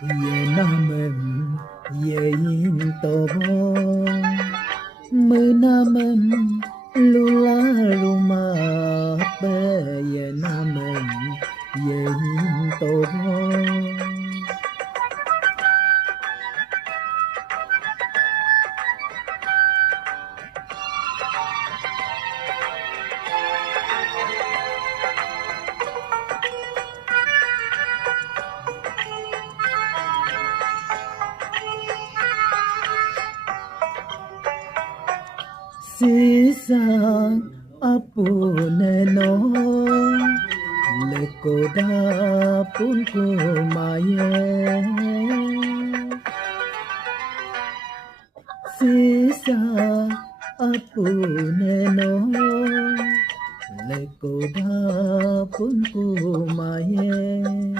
ye namem ye in tobo mư namem lula ruma be ye namem ye in tobo Sisa apune no lekoda punku maye Sisa apune no lekoda punku maye